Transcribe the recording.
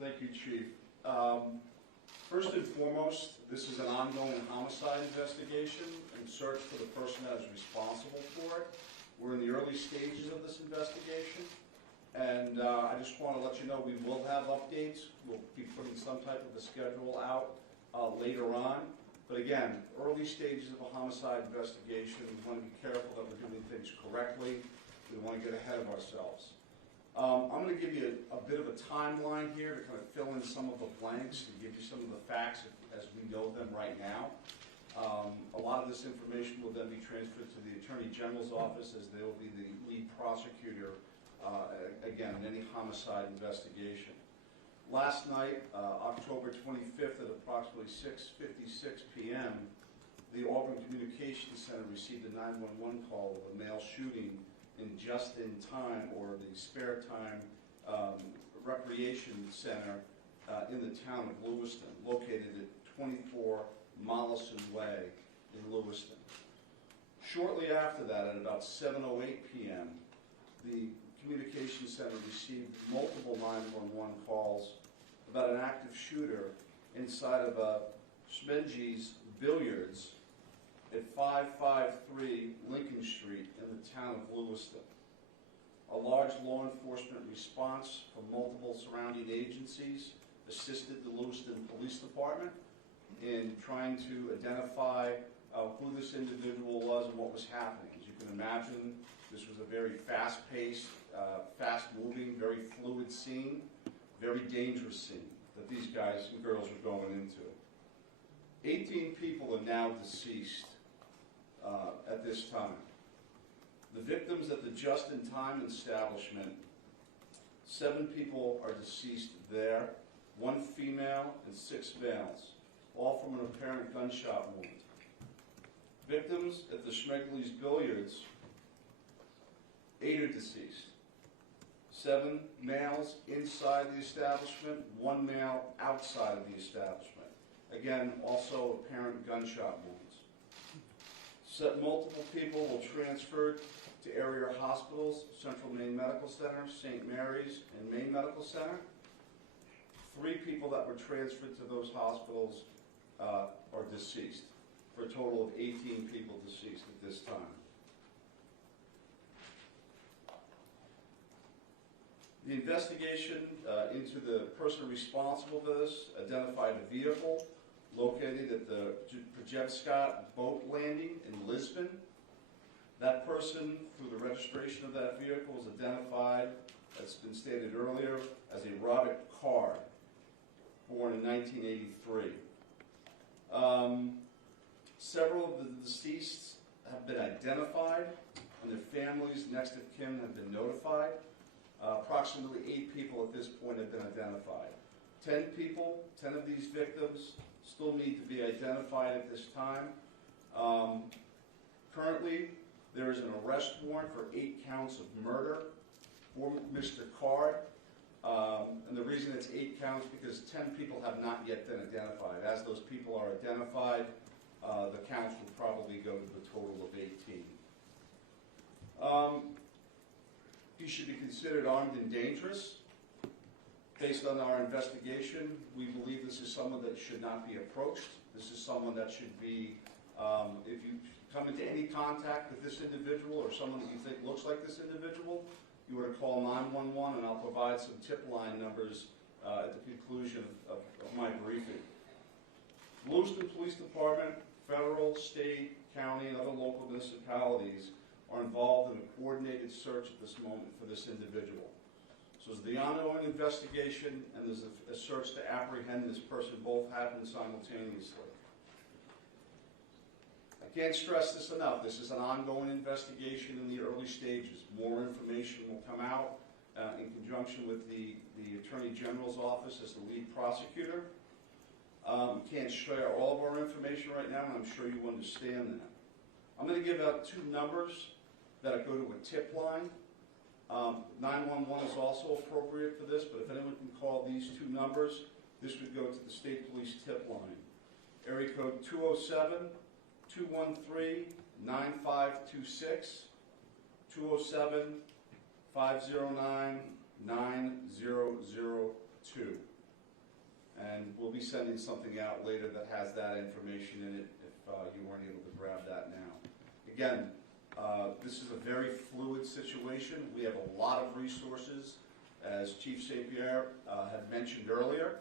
Thank you, Chief. First and foremost, this is an ongoing homicide investigation and search for the person that is responsible for it. We're in the early stages of this investigation, and I just want to let you know we will have updates. We'll be putting some type of a schedule out later on. But again, early stages of a homicide investigation, we want to be careful that we're doing things correctly. We want to get ahead of ourselves. I'm going to give you a bit of a timeline here to kind of fill in some of the blanks, to give you some of the facts as we know them right now. A lot of this information will then be transferred to the Attorney General's office, as they will be the lead prosecutor, again, in any homicide investigation. Last night, October 25th at approximately 6:56 p.m., the Auburn Communications Center received a 911 call of a male shooting in just-in-time, or the spare time, recreation center in the town of Lewiston, located at 24 Mollison Way in Lewiston. Shortly after that, at about 7:08 p.m., the Communications Center received multiple 911 calls about an active shooter inside of a Schmenge's Billiards at 553 Lincoln Street in the town of Lewiston. A large law enforcement response from multiple surrounding agencies assisted the Lewiston Police Department in trying to identify who this individual was and what was happening. As you can imagine, this was a very fast-paced, fast-moving, very fluid scene, very dangerous scene that these guys and girls were going into. 18 people are now deceased at this time. The victims at the just-in-time establishment, 7 people are deceased there, 1 female and 6 males, all from an apparent gunshot wound. Victims at the Schmenge's Billiards, 8 are deceased. 7 males inside the establishment, 1 male outside of the establishment. Again, also apparent gunshot wounds. Multiple people were transferred to area hospitals, Central Maine Medical Center, St. Mary's, and Maine Medical Center. 3 people that were transferred to those hospitals are deceased, for a total of 18 people deceased at this time. The investigation into the person responsible for this identified a vehicle located at the Pajevscott boat landing in Lisbon. That person, through the registration of that vehicle, was identified, as been stated earlier, as a Robert Card, born in 1983. Several of the deceased have been identified, and their families, next of kin, have been notified. Approximately 8 people at this point have been identified. 10 people, 10 of these victims, still need to be identified at this time. Currently, there is an arrest warrant for 8 counts of murder for Mr. Card. And the reason it's 8 counts is because 10 people have not yet been identified. As those people are identified, the counts will probably go to the total of 18. He should be considered armed and dangerous. Based on our investigation, we believe this is someone that should not be approached. This is someone that should be, if you come into any contact with this individual or someone that you think looks like this individual, you were to call 911, and I'll provide some tip line numbers at the conclusion of my briefing. Lewiston Police Department, federal, state, county, and other local municipalities are involved in a coordinated search at this moment for this individual. So there's the ongoing investigation, and there's a search to apprehend this person. Both happen simultaneously. I can't stress this enough. This is an ongoing investigation in the early stages. More information will come out in conjunction with the Attorney General's office as the lead prosecutor. We can't share all of our information right now, and I'm sure you understand that. I'm going to give out 2 numbers that go to a tip line. 911 is also appropriate for this, but if anyone can call these 2 numbers, this would go to the State Police tip line. Area code 207-213-9526, 207-509-9002. And we'll be sending something out later that has that information in it if you weren't able to grab that now. Again, this is a very fluid situation. We have a lot of resources, as Chief St. Pierre had mentioned earlier.